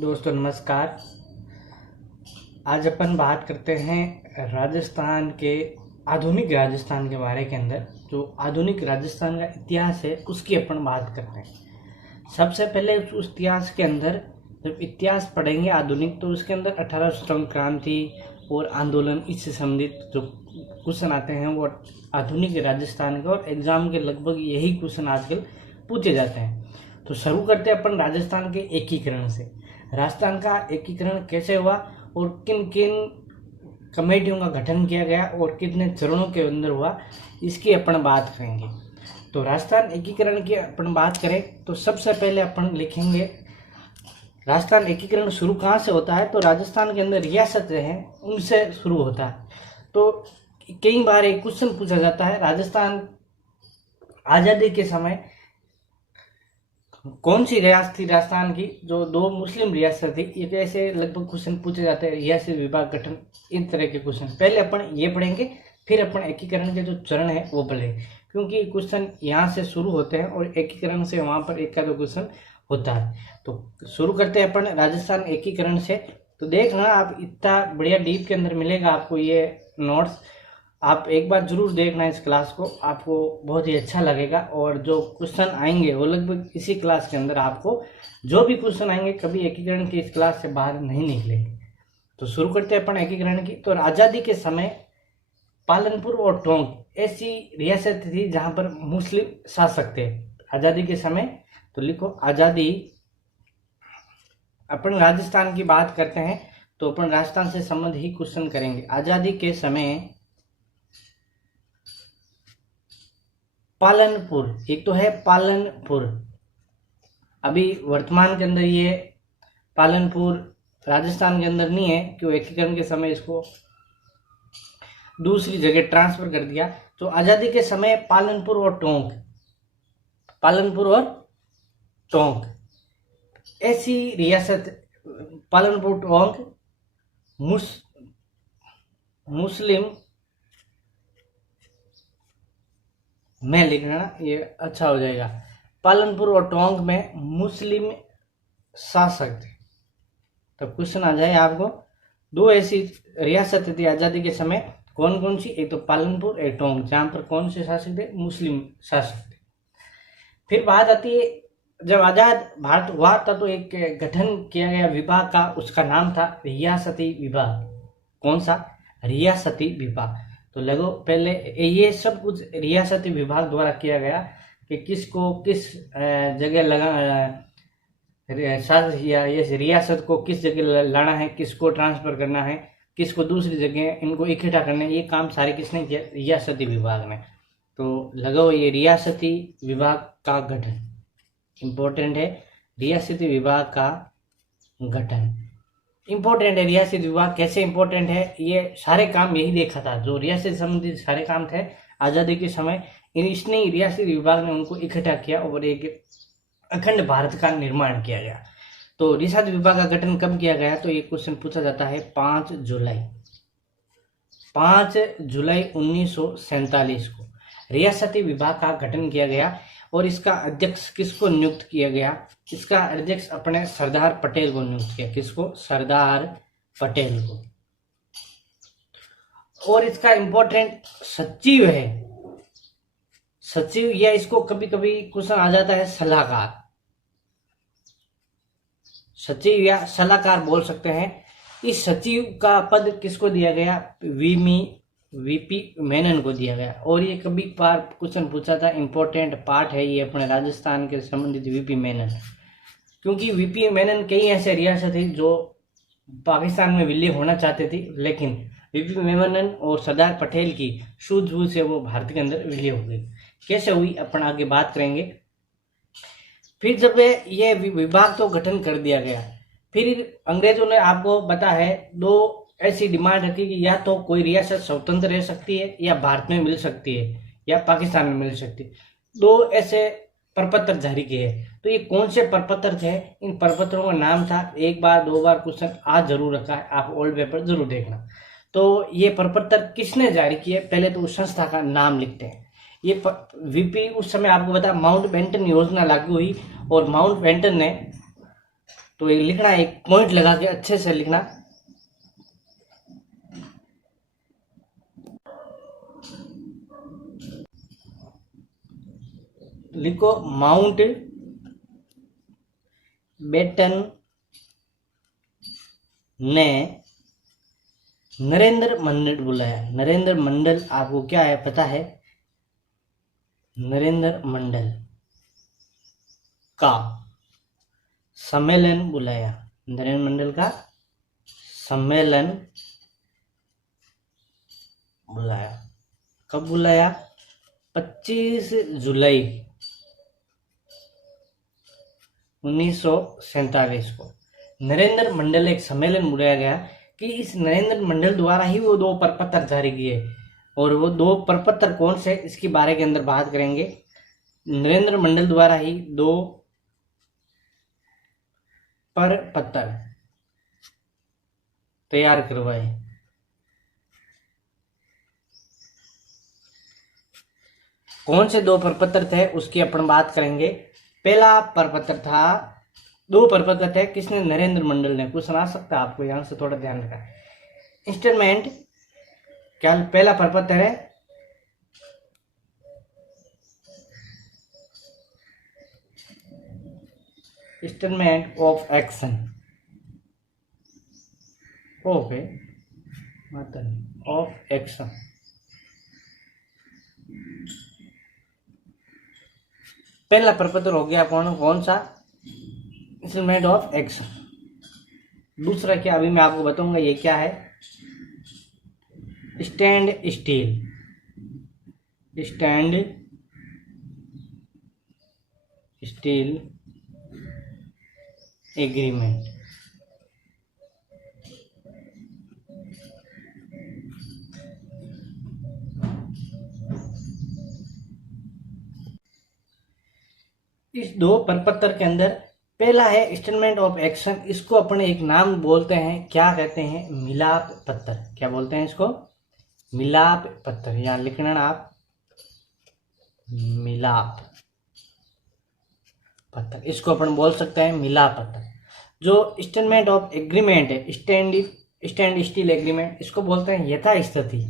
दोस्तों नमस्कार। आज अपन बात करते हैं राजस्थान के आधुनिक राजस्थान के बारे के अंदर। जो आधुनिक राजस्थान का इतिहास है उसकी अपन बात करते हैं। सबसे पहले उस इतिहास के अंदर जब इतिहास पढ़ेंगे आधुनिक, तो उसके अंदर 18 क्रांति और आंदोलन इससे संबंधित जो क्वेश्चन आते हैं वो आधुनिक राजस्थान के, और एग्जाम के लगभग यही क्वेश्चन आजकल पूछे जाते हैं। तो शुरू करते हैं अपन राजस्थान के एकीकरण से। राजस्थान का एकीकरण कैसे हुआ और किन किन कमेटियों का गठन किया गया और कितने चरणों के अंदर हुआ, इसकी अपन बात करेंगे। तो राजस्थान एकीकरण की अपन बात करें तो सबसे पहले अपन लिखेंगे राजस्थान एकीकरण शुरू कहाँ से होता है। तो राजस्थान के अंदर रियासत है उनसे शुरू होता है। तो कई बार एक क्वेश्चन पूछा जाता है, राजस्थान आज़ादी के समय कौन सी रियासत थी राजस्थान की जो दो मुस्लिम रियासत थी। ये ऐसे लगभग क्वेश्चन पूछे जाते हैं, रियासत विभाग गठन, इन तरह के क्वेश्चन। पहले अपन ये पढ़ेंगे, फिर अपन एकीकरण के जो चरण है वो पढ़ेंगे, क्योंकि क्वेश्चन यहाँ से शुरू होते हैं और एकीकरण से वहाँ पर एक का दो क्वेश्चन होता है। तो शुरू करते हैं अपन राजस्थान एकीकरण से। तो देखना आप, इतना बढ़िया डीप के अंदर मिलेगा आपको ये नोट्स। आप एक बार जरूर देखना इस क्लास को, आपको बहुत ही अच्छा लगेगा। और जो क्वेश्चन आएंगे वो लगभग इसी क्लास के अंदर, आपको जो भी क्वेश्चन आएंगे कभी एकीकरण की इस क्लास से बाहर नहीं निकलेंगे। तो शुरू करते हैं अपन एकीकरण की। तो आज़ादी के समय पालनपुर और टोंक ऐसी रियासत थी जहां पर मुस्लिम शासक थे। आज़ादी के समय, तो लिखो आज़ादी, अपन राजस्थान की बात करते हैं तो अपन राजस्थान से संबंधित ही क्वेश्चन करेंगे। आज़ादी के समय पालनपुर, एक तो है पालनपुर, अभी वर्तमान के अंदर ये पालनपुर राजस्थान के अंदर नहीं है, क्यों एकीकरण के समय इसको दूसरी जगह ट्रांसफर कर दिया। तो आज़ादी के समय पालनपुर और टोंक, पालनपुर और टोंक ऐसी रियासत, पालनपुर टोंक मुस्लिम में लिखना, ये अच्छा हो जाएगा। पालनपुर और टोंक में मुस्लिम शासक थे। तो क्वेश्चन आ जाए आपको, दो ऐसी रियासत थी आज़ादी के समय, कौन कौन सी, एक तो पालनपुर एक टोंक, जहां पर कौन से शासक थे, मुस्लिम शासक थे। फिर बात आती है, जब आजाद भारत हुआ था तो एक गठन किया गया विभाग का, उसका नाम था रियासती विभाग। कौन सा? रियासती विभाग। तो लगो पहले ये सब कुछ रियासती विभाग द्वारा किया गया कि किसको किस जगह लगा, ये रियासत को किस जगह लाना है, किसको ट्रांसफर करना है, किसको दूसरी जगह इनको इकट्ठा करना है, ये काम सारे किसने किया? रियासती विभाग ने। तो लगाओ ये रियासती विभाग का गठन इंपॉर्टेंट है। रियासती विभाग का गठन इंपॉर्टेंट है। रियासती विभाग कैसे इंपॉर्टेंट है, ये सारे काम यही देखा था, जो रियासत संबंधित सारे काम थे आज़ादी के समय, इसने रियासती विभाग ने उनको इकट्ठा किया और एक अखंड भारत का निर्माण किया गया। तो रियासती विभाग का गठन कब किया गया? तो ये क्वेश्चन पूछा जाता है 5 जुलाई 1947 को रियासती विभाग का गठन किया गया। और इसका अध्यक्ष किसको नियुक्त किया गया? इसका अध्यक्ष अपने सरदार पटेल को नियुक्त किया। किसको? सरदार पटेल को। और इसका इंपॉर्टेंट सचिव है, सचिव, या इसको कभी कभी क्वेश्चन आ जाता है सलाहकार, सचिव या सलाहकार बोल सकते हैं। इस सचिव का पद किसको दिया गया? वीपी मेनन को दिया गया। और ये कभी बार क्वेश्चन पूछा था, इंपॉर्टेंट पार्ट है ये अपने राजस्थान के संबंधित वीपी मेनन, क्योंकि वीपी मेनन कई ऐसे रियासत थी जो पाकिस्तान में विलीन होना चाहते थे, लेकिन वीपी मेनन और सरदार पटेल की सूझबूझ से वो भारत के अंदर विलीन हो गई। कैसे हुई अपन आगे बात करेंगे। फिर जब ये विभाग तो गठन कर दिया गया, फिर अंग्रेजों ने, आपको पता है, दो ऐसी डिमांड रखी कि या तो कोई रियासत स्वतंत्र रह सकती है, या भारत में मिल सकती है, या पाकिस्तान में मिल सकती है। दो ऐसे प्रपत्र जारी किए। तो ये कौन से प्रपत्र थे? इन प्रपत्रों का नाम था, एक बार दो बार क्वेश्चन आज जरूर रखा है, आप ओल्ड पेपर जरूर देखना। तो ये प्रपत्र किसने जारी किए? पहले तो उस संस्था का नाम लिखते हैं। ये वीपी, उस समय आपको बता, माउंट बेंटन योजना लागू हुई और माउंट बेंटन ने तो ये लिखना, एक पॉइंट लगा के अच्छे से लिखना। लिखो माउंट बेटन ने नरेंद्र मंडल बुलाया। नरेंद्र मंडल आपको क्या है पता है? नरेंद्र मंडल का सम्मेलन बुलाया। नरेंद्र मंडल का सम्मेलन बुलाया। कब बुलाया? 25 जुलाई 1947 को नरेंद्र मंडल एक सम्मेलन बुलाया गया कि इस नरेंद्र मंडल द्वारा ही वो 2 प्रपत्र जारी किए। और वो 2 प्रपत्र कौन से, इसके बारे के अंदर बात करेंगे। नरेंद्र मंडल द्वारा ही 2 प्रपत्र तैयार करवाए। कौन से 2 प्रपत्र थे उसकी अपन बात करेंगे। पहला प्रपत्र था, 2 प्रपत्र थे, किसने? नरेंद्र मंडल ने। कुछ सुना सकता है आपको, यहां से थोड़ा ध्यान रखा। इंस्ट्रूमेंट क्या पहला प्रपत्र है? Instrument of action. ओके, मतलब ऑफ एक्शन। पहला प्रपत्र हो गया कौन सा? Instrument of action. दूसरा क्या, अभी मैं आपको बताऊंगा ये क्या है। Stand steel. Stand steel agreement. इस 2 प्रपत्र के अंदर पहला है इंस्ट्रूमेंट ऑफ एक्शन। इसको अपने एक नाम बोलते हैं, क्या कहते हैं? मिलाप पत्र। क्या बोलते हैं इसको? मिलाप पत्र। यहां लिखना आप, मिलाप पत्र। इसको अपन बोल सकते हैं मिलाप पत्र। जो इंस्ट्रूमेंट ऑफ एग्रीमेंट है, स्टैंड स्टील एग्रीमेंट, इसको बोलते हैं यथा स्थिति।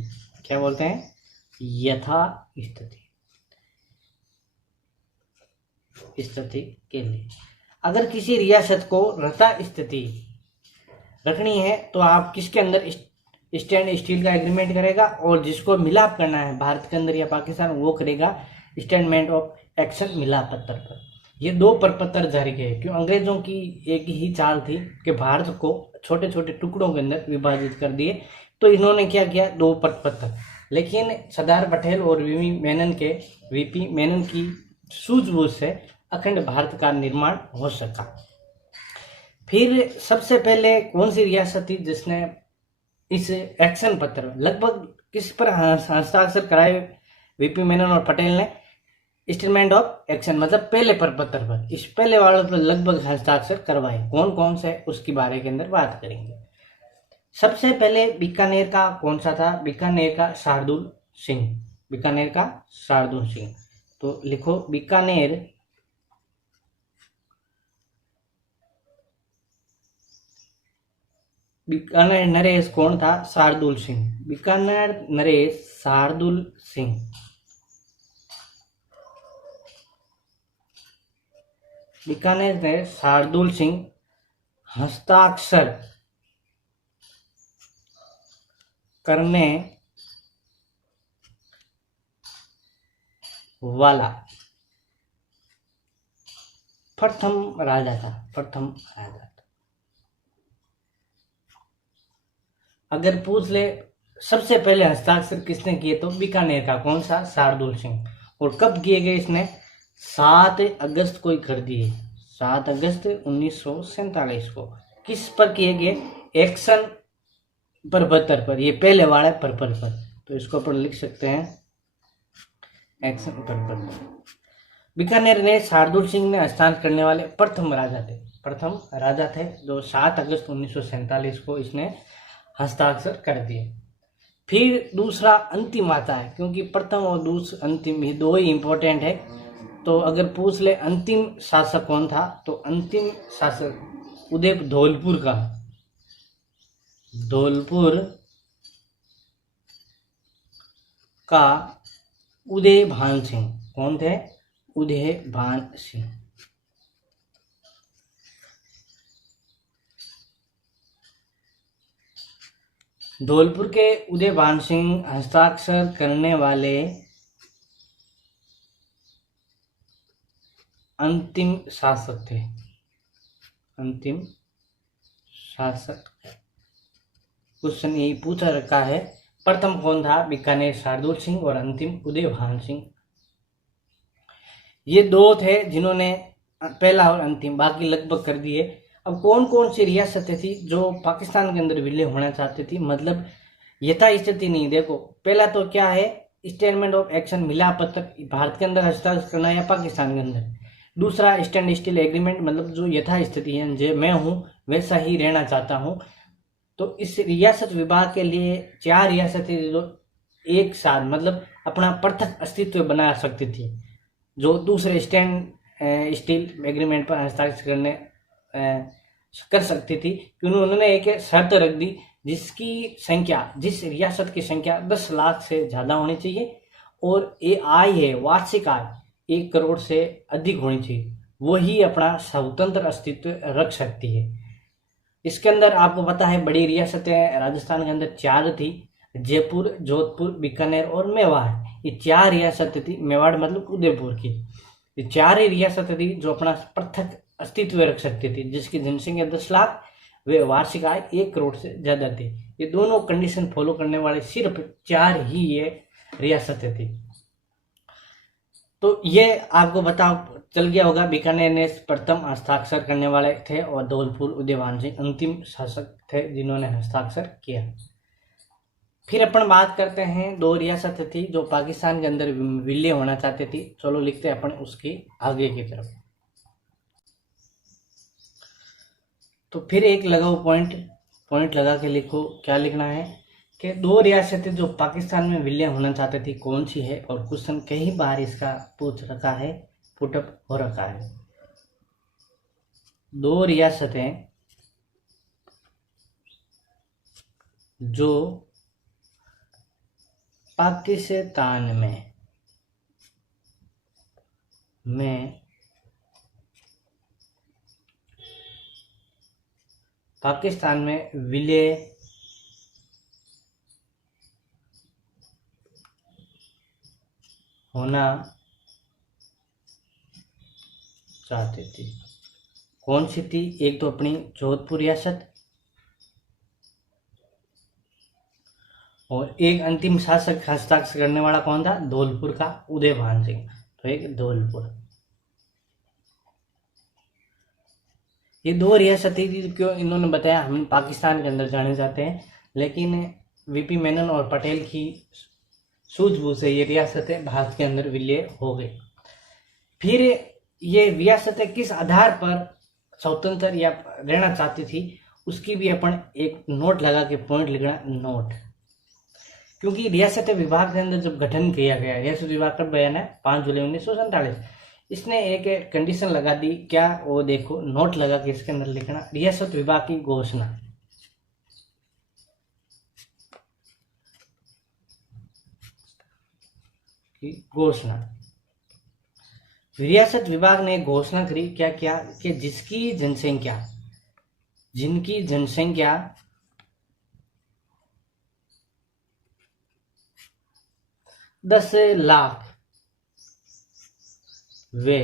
क्या बोलते हैं? यथा स्थिति के लिए। अगर किसी रियासत को यथा स्थिति रखनी है तो आप किसके अंदर स्टैंड स्टील का एग्रीमेंट करेगा, और जिसको मिलाप करना है भारत के अंदर या पाकिस्तान, वो करेगा स्टेटमेंट ऑफ एक्शन मिलाप पत्र पर। ये 2 प्रपत्र जारी किए। क्यों? अंग्रेजों की एक ही चाल थी कि भारत को छोटे छोटे टुकड़ों के अंदर विभाजित कर दिए। तो इन्होंने क्या किया? 2 प्रपत्र। लेकिन सरदार पटेल और वीपी मेनन की सूझबूझ से अखंड भारत का निर्माण हो सका। फिर सबसे पहले कौन सी रियासत थी जिसने इस एक्शन पत्र लगभग किस पर हस्ताक्षर कराए? वीपी मेनन और पटेल ने इंस्ट्रूमेंट ऑफ एक्शन, मतलब पहले प्रपत्र पर। इस पहले वालों पर लगभग हस्ताक्षर करवाए। कौन कौन से, उसके बारे के अंदर बात करेंगे। सबसे पहले बीकानेर का कौन सा था? बीकानेर का शार्दुल सिंह। बीकानेर का शार्दुल सिंह। तो लिखो बीकानेर नरेश कौन था? शार्दुल सिंह। बीकानेर नरेश शार्दुल सिंह। बीकानेर में शार्दुल सिंह हस्ताक्षर करने वाला प्रथम राजा था। अगर पूछ ले सबसे पहले हस्ताक्षर किसने किए, तो बीकानेर का कौन सा? शार्दुल सिंह। और कब किए गए? इसने 7 अगस्त को ही कर दिए। 7 अगस्त 1947 को। किस पर किए गए? एक्शन प्रपत्र पर। ये पहले वाला प्रपत्र पर, तो इसको अपन लिख सकते हैं एक्शन प्रपत्र। बीकानेर ने शार्दुल सिंह ने हस्ताक्षर करने वाले प्रथम राजा थे जो 7 अगस्त 1947 को इसने हस्ताक्षर कर दिए। फिर दूसरा अंतिम आता है, क्योंकि प्रथम और दूसरा अंतिम ये 2 ही इंपॉर्टेंट है। तो अगर पूछ ले अंतिम शासक कौन था, तो अंतिम शासक धौलपुर का, धौलपुर का उदय भान सिंह। कौन थे? उदय भान सिंह। धौलपुर के उदय भान सिंह हस्ताक्षर करने वाले अंतिम शासक थे। अंतिम शासक क्वेश्चन यही पूछा रखा है। प्रथम कौन था? बीकानेर शार्दुल सिंह और अंतिम उदय भान सिंह। ये दो थे जिन्होंने पहला और अंतिम, बाकी लगभग कर दिए। अब कौन कौन सी रियासतें थी जो पाकिस्तान के अंदर विलय होना चाहती थी, मतलब यथा स्थिति नहीं। देखो पहला तो क्या है, स्टेटमेंट ऑफ एक्शन, मिलाप पत्र भारत के अंदर हस्ताक्षर करना या पाकिस्तान के अंदर। दूसरा स्टैंड स्टिल एग्रीमेंट, मतलब जो यथा स्थिति है, जो मैं हूँ वैसा ही रहना चाहता हूँ। तो इस रियासत विभाग के लिए 4 रियासतें जो एक साथ मतलब अपना पृथक अस्तित्व बना सकती थी, जो दूसरे स्टैंड स्टिल एग्रीमेंट पर हस्ताक्षर करने कर सकती थी। क्योंकि उन्होंने एक शर्त रख दी जिसकी संख्या, जिस रियासत की संख्या 10 लाख से ज़्यादा होनी चाहिए और ये आय है, वार्षिक आय 1 करोड़ से अधिक होनी चाहिए, वही अपना स्वतंत्र अस्तित्व रख सकती है। इसके अंदर आपको पता है बड़ी रियासतें राजस्थान के अंदर 4 थी, जयपुर, जोधपुर, बीकानेर और मेवाड़। ये 4 रियासतें थी। मेवाड़ मतलब उदयपुर की। ये 4 ही रियासतें थी जो अपना पृथक अस्तित्व रख सकती थी, जिसकी जनसंख्या 10 लाख, वे वार्षिक आय 1 करोड़ से ज्यादा थी। ये दोनों कंडीशन फॉलो करने वाले सिर्फ 4 ही ये रियासतें थी। तो ये आपको बता चल गया होगा। बीकानेर ने प्रथम हस्ताक्षर करने वाले थे और धौलपुर उदय भान सिंह अंतिम शासक थे जिन्होंने हस्ताक्षर किया। फिर अपन बात करते हैं 2 रियासतें थी जो पाकिस्तान के अंदर विलय होना चाहते थी। चलो लिखते हैं अपन उसकी आगे की तरफ। तो फिर एक लगाओ पॉइंट लगा के लिखो। क्या लिखना है कि 2 रियासतें जो पाकिस्तान में विलय होना चाहते थी कौन सी है, और क्वेश्चन कई बार इसका पूछ रखा है, पुटअप हो रखा है। 2 रियासतें जो पाकिस्तान में विलय होना चाहती थी। कौन सी थी? एक तो अपनी जोधपुर रियासत और एक अंतिम शासक हस्ताक्षर करने वाला कौन था? धौलपुर का उदय भान सिंह। तो एक धौलपुर। ये 2 रियासतें क्यों इन्होंने बताया हम पाकिस्तान के अंदर जाने जाते हैं, लेकिन वीपी मेनन और पटेल की सूझबूझ से ये रियासतें भारत के अंदर विलय हो गई। फिर ये रियासतें किस आधार पर स्वतंत्र या रहना चाहती थी उसकी भी अपन एक नोट लगा के पॉइंट लिखना, नोट। क्योंकि रियासत विभाग के अंदर जब गठन किया गया, रियासत विभाग का बयान है 5 जुलाई 1947, इसने एक कंडीशन लगा दी। क्या? वो देखो नोट लगा के इसके अंदर लिखना, रियासत विभाग की घोषणा। रियासत विभाग ने घोषणा करी, क्या क्या कि जिनकी जनसंख्या 10 लाख, वे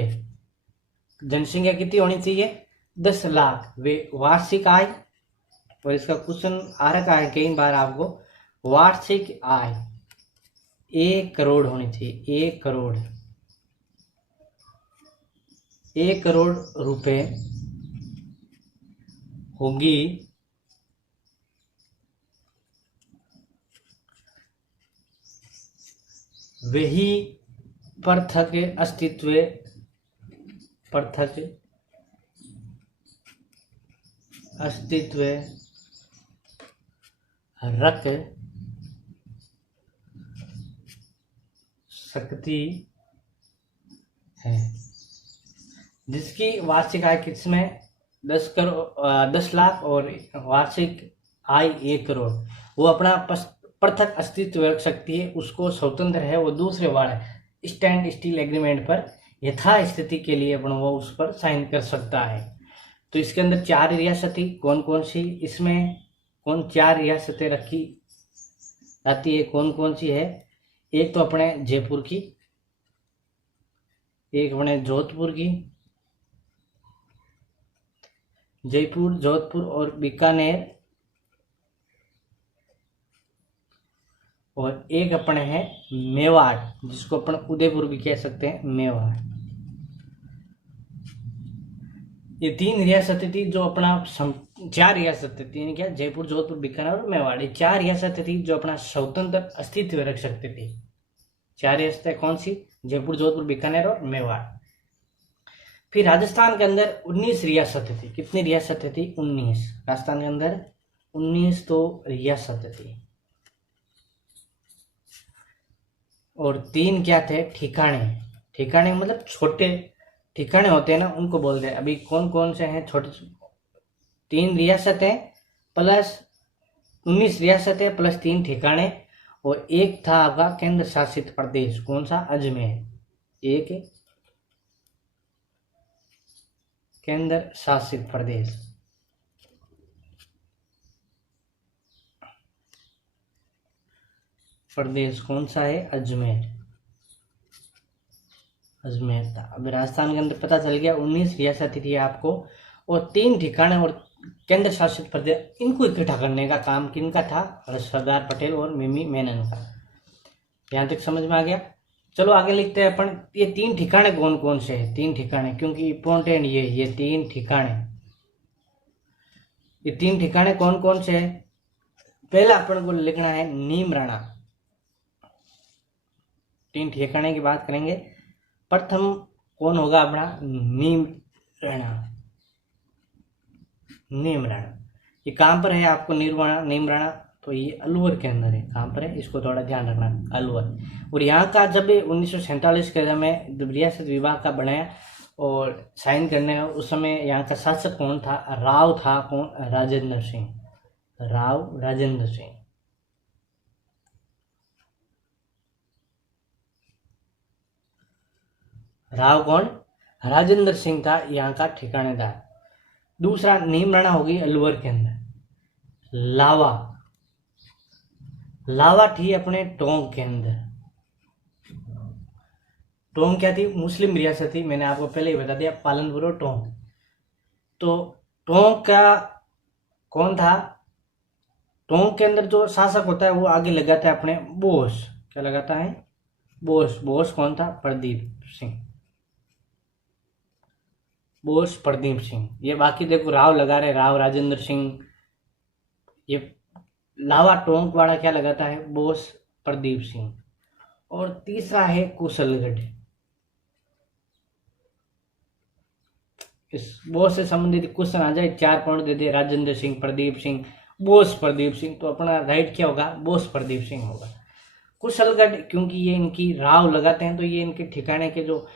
जनसंख्या कितनी होनी चाहिए? 10 लाख, वे वार्षिक आय, और इसका क्वेश्चन आ रखा है कई बार आपको, वार्षिक आय 1 करोड़ होनी चाहिए। 1 करोड़ रुपए होगी वही पृथक अस्तित्व रख सकती है, जिसकी वार्षिक आय किसमें 10 लाख और वार्षिक आय 1 करोड़, वो अपना पृथक अस्तित्व रख सकती है, उसको स्वतंत्र है, वो दूसरे वाले स्टैंड स्टील एग्रीमेंट पर यथास्थिति के लिए अपन वो उस पर साइन कर सकता है। तो इसके अंदर 4 रियासत थी, कौन कौन सी, इसमें कौन 4 रियासतें रखी आती है, कौन कौन सी है। एक तो अपने जयपुर की, एक अपने जोधपुर की, जयपुर, जोधपुर और बीकानेर, और एक अपने है मेवाड़, जिसको अपन उदयपुर भी कह सकते हैं, मेवाड़। ये 3 रियासतें थी जो अपना 4 रियासतें थी, क्या, जयपुर, जोधपुर, बीकानेर और मेवाड़, ये 4 रियासतें थी जो अपना स्वतंत्र अस्तित्व रख सकती थी। 4 रियासतें कौन सी, जयपुर, जोधपुर, बीकानेर और मेवाड़। फिर राजस्थान के अंदर 19 रियासतें थी। कितनी रियासतें थी, 19। राजस्थान के अंदर 19 तो रियासतें थी, और 3 क्या थे, ठिकाने। ठिकाने मतलब छोटे ठिकाने होते हैं ना, उनको बोलते हैं। अभी कौन कौन से हैं छोटे, 3 रियासतें प्लस 19 रियासतें प्लस 3 ठिकाने, और एक था आपका केंद्र शासित प्रदेश, कौन सा, अजमेर। एक केंद्र शासित प्रदेश, प्रदेश कौन सा है, अजमेर। अजमेर था। अब राजस्थान के अंदर पता चल गया 19 रियासतें थी आपको, और 3 ठिकाने और केंद्र शासित प्रदेश, इनको इकट्ठा करने का काम किनका था, सरदार पटेल और मिमी मेनन का। यहाँ तक समझ में आ गया। चलो आगे लिखते हैं अपन, ये 3 ठिकाने कौन कौन से हैं, 3 ठिकाने, क्योंकि इंपॉर्टेंट ये 3 ठिकाने, ये 3 ठिकाने कौन कौन से हैं। पहला अपन को लिखना है नीमराणा। 3 ठिकाने की बात करेंगे। प्रथम कौन होगा अपना, नीमराणा। नीमराणा ये कहाँ पर है आपको, नीमराणा, तो ये अलवर के अंदर है। कहाँ पर है, इसको थोड़ा ध्यान रखना, अलवर। और यहाँ का जब 1947 के समय जब रियासत विभाग का बनाया और साइन करने का, उस समय यहाँ का शासक कौन था, राव था, कौन, राजेंद्र सिंह, राव राजेंद्र सिंह। राव कौन, राजेंद्र सिंह था यहाँ का ठिकानेदार। दूसरा नीमराणा होगी अलवर के अंदर। लावा, लावा थी अपने टोंक के अंदर। टोंक क्या थी, मुस्लिम रियासत थी, मैंने आपको पहले ही बता दिया, पालनपुर और टोंक। तो टोंक का कौन था, टोंक के अंदर जो शासक होता है वो आगे लगाता है अपने बोस, क्या लगाता है, बोस। बोस कौन था, प्रदीप सिंह, बोस प्रदीप सिंह। ये बाकी देखो राव लगा रहे, राव राजेंद्र सिंह। ये लावा टोंक वाला क्या लगाता है, बोस प्रदीप सिंह। और तीसरा है कुशलगढ़। इस बोस से संबंधित क्वेश्चन आ जाए, 4 पॉइंट दे दे, राजेंद्र सिंह, प्रदीप सिंह, बोस प्रदीप सिंह, तो अपना राइट क्या होगा, बोस प्रदीप सिंह होगा। कुशलगढ़ क्योंकि ये इनकी राव लगाते हैं, तो ये इनके ठिकाने के जो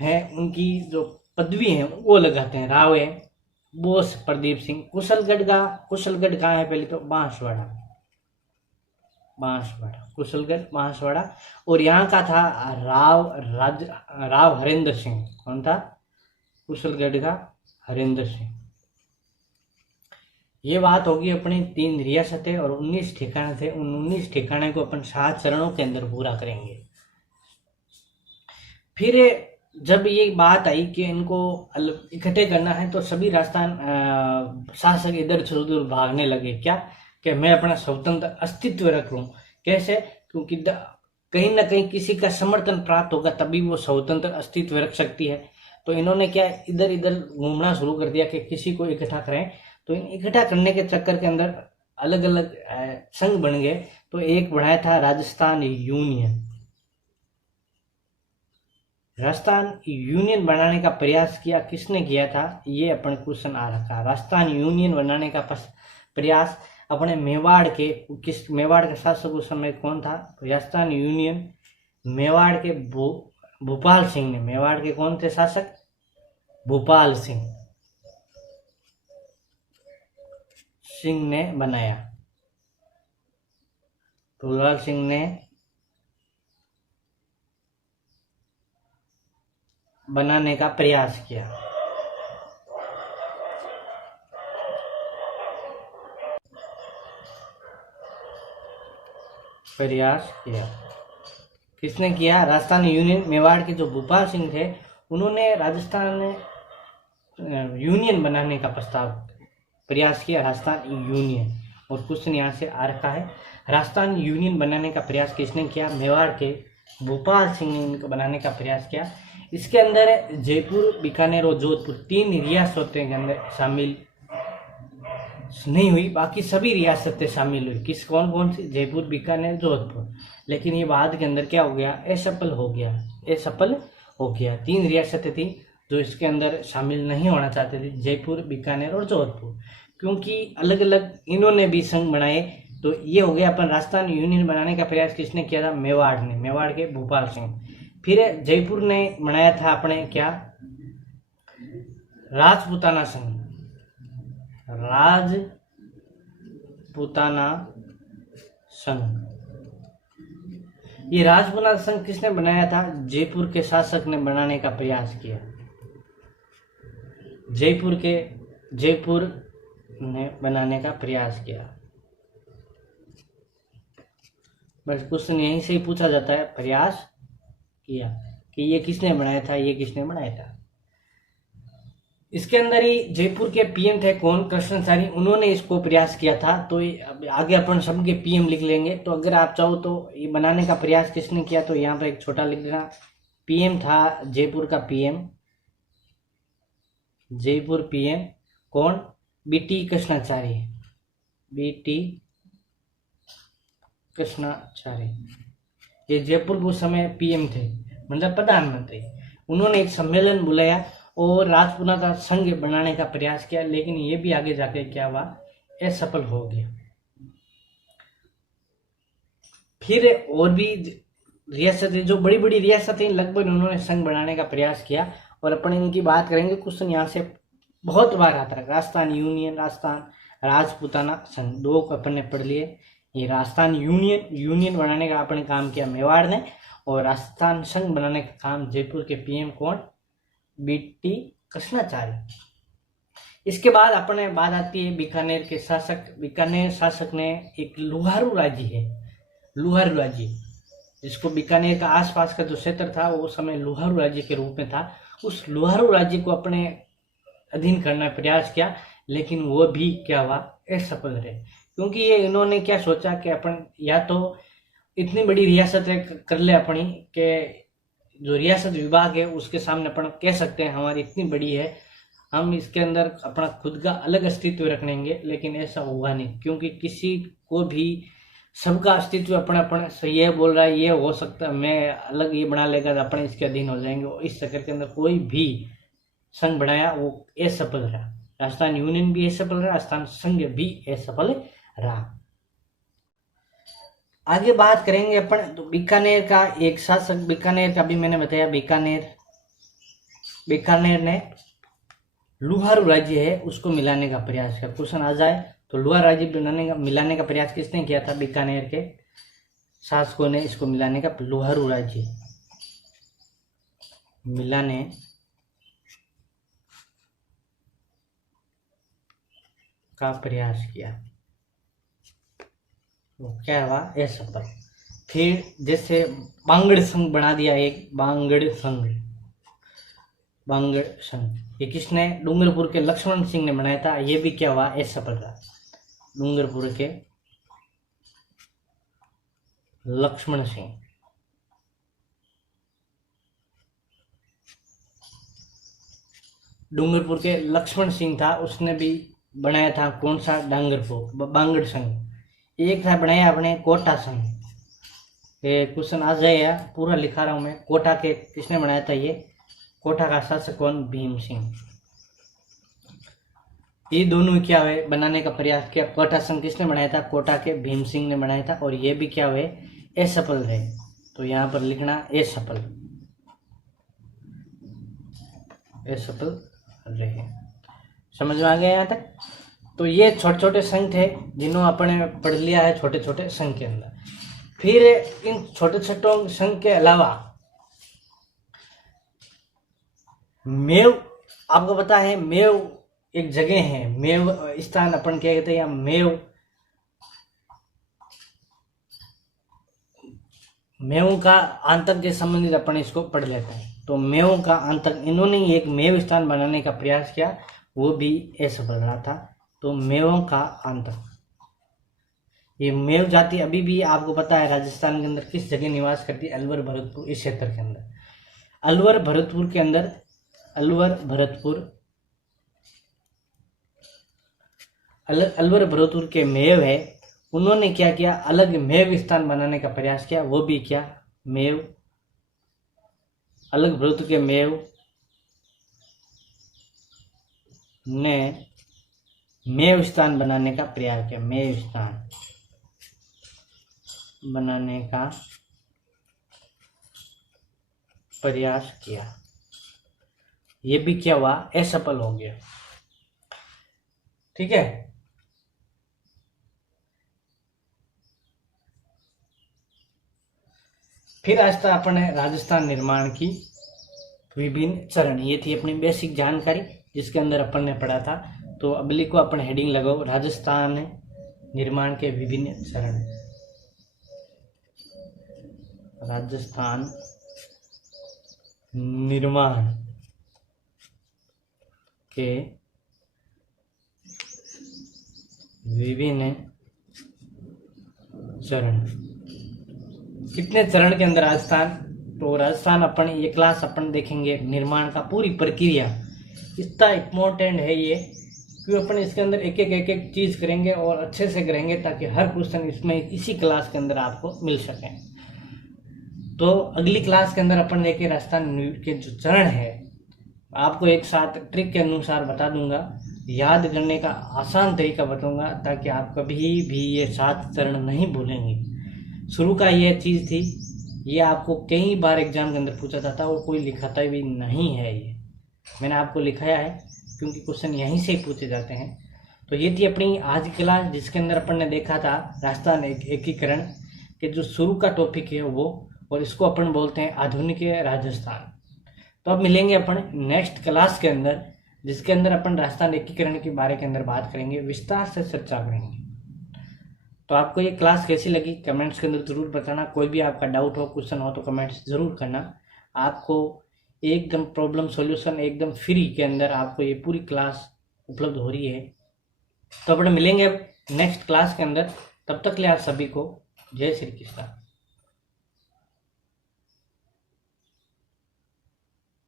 है, उनकी जो पदवी है वो लगाते हैं, राव है, बोस प्रदीप सिंह। कुशलगढ़ कहाँ है, पहले तो बांसवाड़ा, बांसवाड़ा, कुशलगढ़ बांसवाड़ा। और यहाँ का था राव हरेंद्र सिंह। कौन था, कुशलगढ़ का हरेंद्र सिंह। ये बात होगी अपनी 3 रियासतें और 19 ठिकाने थे। उन 19 ठिकाने को अपन 7 चरणों के अंदर पूरा करेंगे। फिर जब ये बात आई कि इनको इकट्ठे करना है, तो सभी राजस्थान शासक इधर से उधर भागने लगे, क्या कि मैं अपना स्वतंत्र अस्तित्व रख लूं। कैसे, क्योंकि कहीं ना कहीं किसी का समर्थन प्राप्त होगा तभी वो स्वतंत्र अस्तित्व रख सकती है। तो इन्होंने क्या, इधर इधर घूमना शुरू कर दिया कि किसी को इकट्ठा करें। तो इन इकट्ठा करने के चक्कर के अंदर अलग अलग संघ बन गए। तो एक बनाया था राजस्थान यूनियन। राजस्थान यूनियन बनाने का प्रयास किया, किसने किया था, ये अपने क्वेश्चन आ रखा। राजस्थान यूनियन बनाने का प्रयास अपने मेवाड़ का शासक उस समय कौन था, राजस्थान यूनियन मेवाड़ के भूपाल सिंह ने। मेवाड़ के कौन थे शासक, भूपाल सिंह। सिंह ने बनाया। फूललाल सिंह ने बनाने का प्रयास किया। किसने किया? राजस्थान यूनियन। मेवाड़ के जो भूपाल सिंह थे उन्होंने राजस्थान यूनियन बनाने का प्रयास किया, राजस्थान यूनियन। और क्वेश्चन यहाँ से आ रखा है, राजस्थान यूनियन बनाने का प्रयास किसने किया? मेवाड़ के भूपाल सिंह ने इनको बनाने का प्रयास किया। इसके अंदर जयपुर, बीकानेर और जोधपुर 3 रियासतें के अंदर शामिल नहीं हुई, बाकी सभी रियासतें शामिल हुई। कौन कौन सी? जयपुर, बीकानेर, जोधपुर। लेकिन ये बाद के अंदर क्या हो गया? असफल हो गया। 3 रियासतें थी जो इसके अंदर शामिल नहीं होना चाहते थे, जयपुर, बीकानेर और जोधपुर, क्योंकि अलग अलग इन्होंने भी संघ बनाए। तो ये हो गया अपन राजस्थान यूनियन बनाने का प्रयास किसने किया था? मेवाड़ ने, मेवाड़ के भूपाल सिंह। फिर जयपुर ने बनाया था अपने क्या? राजपूताना संघ। राजपूताना संघ। ये राजपूताना संघ किसने बनाया था? जयपुर के शासक ने बनाने का प्रयास किया। जयपुर ने बनाने का प्रयास किया। बस क्वेश्चन यहीं से ही पूछा जाता है, प्रयास किया कि ये किसने बनाया था, ये किसने बनाया था। इसके अंदर ही जयपुर के पीएम थे कौन? कृष्णाचारी। उन्होंने इसको प्रयास किया था। तो आगे अपन सबके पीएम लिख लेंगे। तो अगर आप चाहो तो ये बनाने का प्रयास किसने किया, तो यहाँ पर एक छोटा लिख देना। पीएम था जयपुर का पीएम, जयपुर पीएम कौन? बीटी कृष्णाचारी। बीटी कृष्णाचारी ये जयपुर के उस समय पीएम थे, मतलब प्रधानमंत्री। उन्होंने एक सम्मेलन बुलाया और राजपूताना संघ बनाने का प्रयास किया, लेकिन ये भी आगे जाके क्या हुआ? असफल हो गया। फिर और भी रियासतें, जो बड़ी बड़ी रियासतें, लगभग उन्होंने संघ बनाने का प्रयास किया। और अपन इनकी बात करेंगे। क्वेश्चन यहाँ से बहुत बार आता है। राजस्थान यूनियन, राजस्थान राजपूताना संघ, 2 अपन ने पढ़ लिए। ये राजस्थान यूनियन बनाने का अपने काम किया मेवाड़ ने, और राजस्थान संघ बनाने का काम जयपुर के पीएम कौन? बीटी कृष्णाचार्य। इसके बाद अपने बात आती है बीकानेर के शासक। बीकानेर शासक ने एक लुहारू राज्य है, लुहारू राज्य, जिसको बीकानेर का आसपास का जो क्षेत्र था वो समय लुहारू राज्य के रूप में था। उस लुहारू राज्य को अपने अधीन करने का प्रयास किया, लेकिन वो भी क्या हुआ? असफल रहे। क्योंकि ये इन्होंने क्या सोचा कि अपन या तो इतनी बड़ी रियासत कर ले अपनी, के जो रियासत विभाग है उसके सामने अपन कह सकते हैं हमारी इतनी बड़ी है, हम इसके अंदर अपना खुद का अलग अस्तित्व रख लेंगे। लेकिन ऐसा हुआ नहीं, क्योंकि किसी को भी सबका अस्तित्व अपना अपना सही है बोल रहा है, ये हो सकता है मैं अलग ये बना लेगा, अपने इसके अधीन हो जाएंगे। और इस चक्कर के अंदर कोई भी संघ बनाया वो असफल रहा। राजस्थान यूनियन भी असफल रहा, राजस्थान संघ भी असफल रहा। आगे बात करेंगे अपन। तो बीकानेर का एक शासक, बीकानेर का भी मैंने बताया, बीकानेर ने लुहारू राज्य है उसको मिलाने का प्रयास किया। क्वेश्चन आ जाए तो लुहारू राज्य मिलाने का प्रयास किसने किया था? बीकानेर के शासकों ने इसको मिलाने का, लुहारू राज्य मिलाने का प्रयास किया। वो क्या हुआ? असफल। फिर जैसे बांगड़ संघ बना दिया, एक बांगड़ संघ, ये किसने? डूंगरपुर के लक्ष्मण सिंह ने बनाया था। ये भी क्या हुआ? असफल रहा। डूंगरपुर के लक्ष्मण सिंह था, उसने भी बनाया था कौन सा? बांगड़ संघ। एक था बनाया अपने कोटा संघ। क्वेश्चन आ जाएगा, पूरा लिखा रहा हूं मैं। कोटा के किसने बनाया था? ये कोटा का शासक कौन? भीम सिंह। ये दोनों क्या हुए? बनाने का प्रयास किया। कोटा संघ किसने बनाया था? कोटा के भीम सिंह ने बनाया था। और ये भी क्या हुए? असफल रहे। तो यहाँ पर लिखना असफल रहे। समझ में आ गया यहाँ तक? तो ये छोटे छोटे संघ थे जिन्हों अपने पढ़ लिया है छोटे छोटे संघ के अंदर। फिर इन छोटे छोटे संघ के अलावा मेव, आपको पता है मेव एक जगह है, मेव स्थान अपन क्या कहते हैं, या मेव का आंतक के संबंधित अपन इसको पढ़ लेते हैं। तो मेव का आंतक, इन्होंने एक मेव स्थान बनाने का प्रयास किया, वो भी असफल रहा था। तो मेवों का आंतक, ये मेव जाति अभी भी आपको पता है राजस्थान के अंदर किस जगह निवास करती है, अलवर भरतपुर इस क्षेत्र के अंदर। अलवर भरतपुर के अंदर, अलवर भरतपुर के मेव है, उन्होंने क्या किया, अलग मेव स्थान बनाने का प्रयास किया। वो भी क्या, मेव, अलग भरतपुर के मेव ने मेव स्थान बनाने का प्रयास किया, मेव स्थान बनाने का प्रयास किया। ये भी क्या हुआ, असफल हो गया। ठीक है, फिर आज था अपने राजस्थान निर्माण की विभिन्न चरण। ये थी अपनी बेसिक जानकारी जिसके अंदर अपन ने पढ़ा था। तो अब लिखो, अपन हेडिंग लगाओ, राजस्थान निर्माण के विभिन्न चरण। राजस्थान निर्माण के विभिन्न चरण। कितने चरण के अंदर राजस्थान, तो राजस्थान अपन ये क्लास अपन देखेंगे निर्माण का पूरी प्रक्रिया। इतना इम्पोर्टेंट है ये कि अपन इसके अंदर एक एक चीज करेंगे और अच्छे से करेंगे ताकि हर क्वेश्चन इसमें इसी क्लास के अंदर आपको मिल सके। तो अगली क्लास के अंदर अपन देखें राजस्थान के जो चरण है, आपको एक साथ ट्रिक के अनुसार बता दूंगा, याद करने का आसान तरीका बताऊंगा ताकि आप कभी भी ये 7 चरण नहीं भूलेंगे। शुरू का ये चीज़ थी, ये आपको कई बार एग्जाम के अंदर पूछा जाता है और कोई लिखाता भी नहीं है। ये मैंने आपको लिखाया है क्योंकि क्वेश्चन यहीं से ही पूछे जाते हैं। तो ये थी अपनी आज की क्लास जिसके अंदर अपन ने देखा था राजस्थान एकीकरण के जो शुरू का टॉपिक है वो, और इसको अपन बोलते हैं आधुनिक राजस्थान। तो अब मिलेंगे अपन नेक्स्ट क्लास के अंदर जिसके अंदर अपन राजस्थान एकीकरण के बारे के अंदर बात करेंगे, विस्तार से चर्चा करेंगे। तो आपको ये क्लास कैसी लगी कमेंट्स के अंदर जरूर बताना। कोई भी आपका डाउट हो, क्वेश्चन हो तो कमेंट्स जरूर करना। आपको एकदम प्रॉब्लम सॉल्यूशन एकदम फ्री के अंदर आपको ये पूरी क्लास उपलब्ध हो रही है। तो अपन मिलेंगे अब नेक्स्ट क्लास के अंदर, तब तक ले आप सभी को जय श्री कृष्ण।